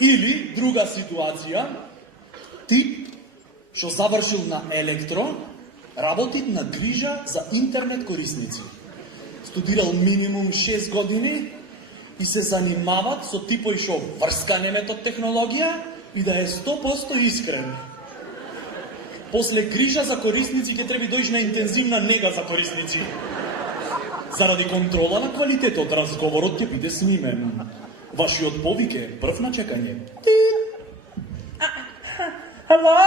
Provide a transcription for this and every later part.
Или, друга ситуација, тип што завршил на електро, работи на грижа за интернет корисници. Студирал минимум 6 години и се занимават со типои што врскане метод технологија и да е 100% искрен. После грижа за корисници ќе треба дојш на интензивна нега за корисници. Заради контрола на квалитетот, разговорот ќе биде снимен. Вашиот повик е прв на чекање. Ало?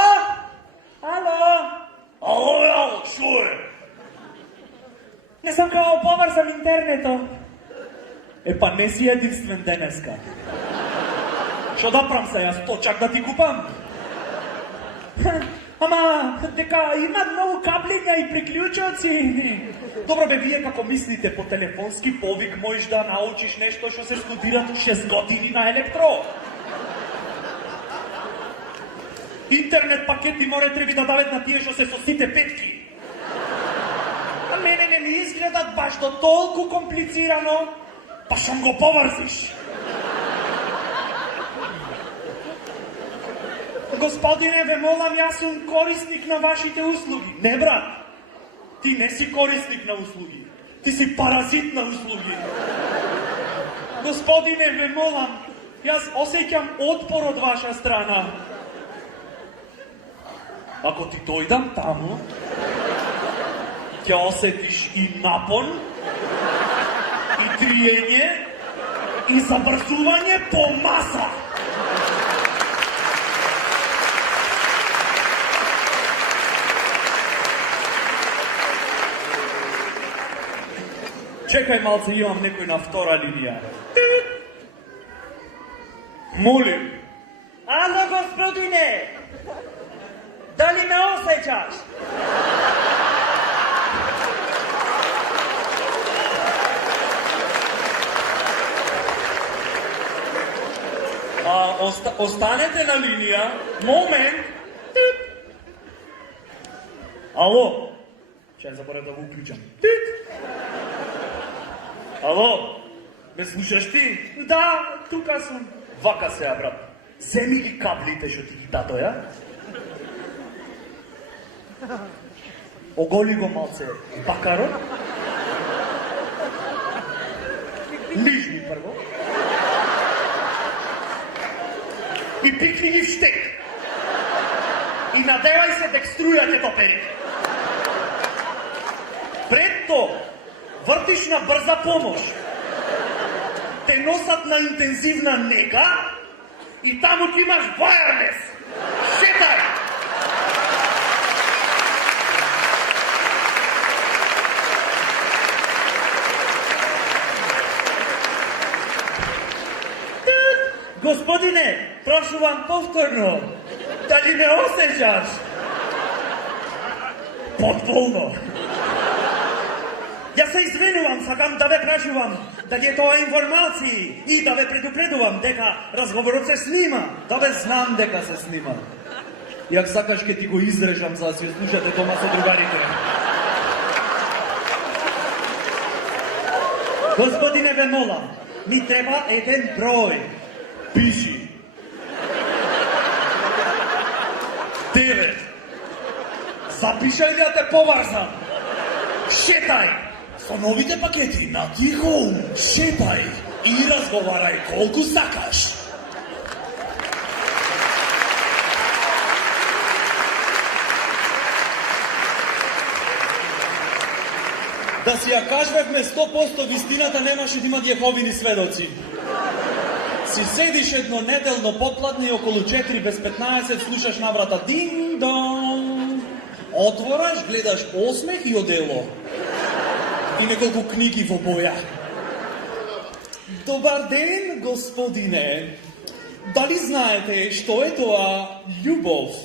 Ало? Ало, шо е? Не сам као поврзам интернето. Па не си единствен денеска. Шо да прам се, јас точак да ти купам? Ама, дека има многу каблиња и приклучоци. Добро бе, вие како мислите, по телефонски повик можеш да научиш нешто што се студира 6 години на електро? Интернет пакети море треба да дават на тие што се со сите петки. А мене не ми изгледат баш до толку комплицирано, па шом го поврзиш. Господине, ве молам, јас сум корисник на вашите услуги. Не, брат, ти не си корисник на услуги. Ти си паразит на услуги. Господине, ве молам, јас осеќам отпор од ваша страна. Ако ти дојдам таму, ќе осетиш и напон, и триење, и забрзување по маса. Чекај малце, имам некој на втора линија. Молим. Ало, господине! Дали ме осеќаш? Останете на линија. Момент. Ало. Ќе заборев да го уклучам. Ало. Ме слушаш ти? Да, тука сум. Вака се, брат. Земи ги каблите што ти ги дадо, ја? Оголи го малце бакарот. Лижни прво. И пикни ги штек. И надевај се дек струја ќе топери. Пред то, вртиш на брза помош. Те носат на интензивна нега и таму ти имаш wireless. Шетај! Господине, прашувам повторно, дали ме осеќаш? Потполно. Јас се извинувам, сакам да ве прашувам дали е тоа информации и да ве предупредувам дека разговорот се снима. Да ве знам дека се снима. Јак сакаш ке ти го изрежам за да се слушате дома со другарите. Господине, ве молам, ми треба еден број. Пиши. 9. Запишај да те поврзам. Шетај. Со новите пакети на T-Home, шетај и разговарај колку сакаш. Да си ја кажвевме 100% вистината, немаше да има Јеховини сведоци. Си седиш еднонеделно попладне и околу 4 без 15 слушаш на врата динг-донг. Отвораш, гледаш осмех и одело. И неколку книги во боја. Добар ден, господине. Дали знаете што е тоа љубов?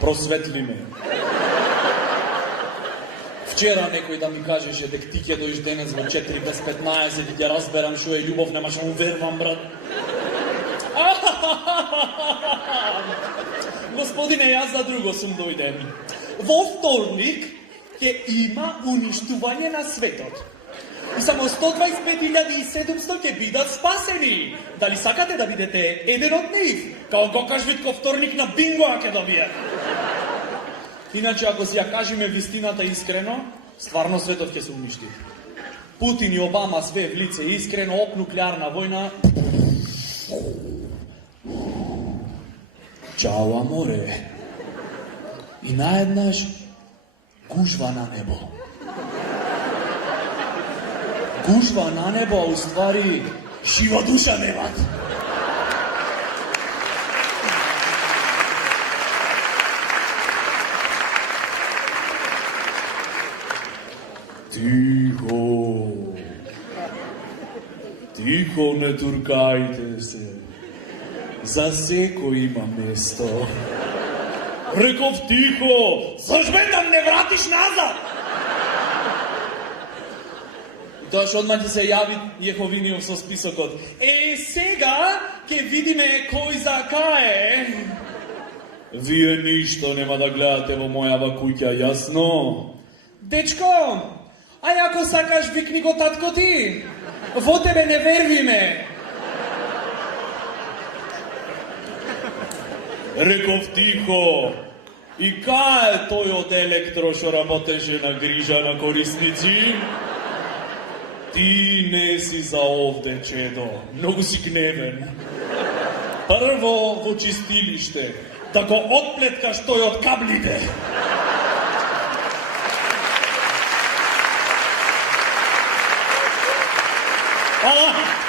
Просветли ме. Вчера некој да ми кажеше дека ти ќе дојдеш денес во 4 без 15 и ќе разберам што е љубов, немаше да му вервам, брат. Господине, јас за друго сум дојден. Во вторник ќе има уништување на светот. И само 125.700 ќе бидат спасени. Дали сакате да бидете еден од нив? Као Гокаш Витко вторник на бингоа ќе добие. Иначе, ако си ја кажеме вистината искрено, стварно светот ќе се уништи. Путин и Обама све в лице искрено, об нуклеарна војна. Чао, аморе. И наеднаш гужва на небо. Гужва на небо, а уствари жива душа немат. Тихо. Тихо, не туркајте се. За секој има место. Реков тихо, зашбендам не вратиш назад. Тоа што одмah ќе се јави Јеховиниот со списокот. Сега ќе видиме кој за кај. Вие ништо нема да гледате во мојава куќа, јасно? Дечко, ај ако сакаш викни го татко ти. Во тебе не вервиме. Реков тихо. И кај е тој од електро што работеше на грижа на корисници? Ти не си за овде, чедо. Многу си гневен. Прво во чистилиште, да го отплеткаш тој од каблите. Ала!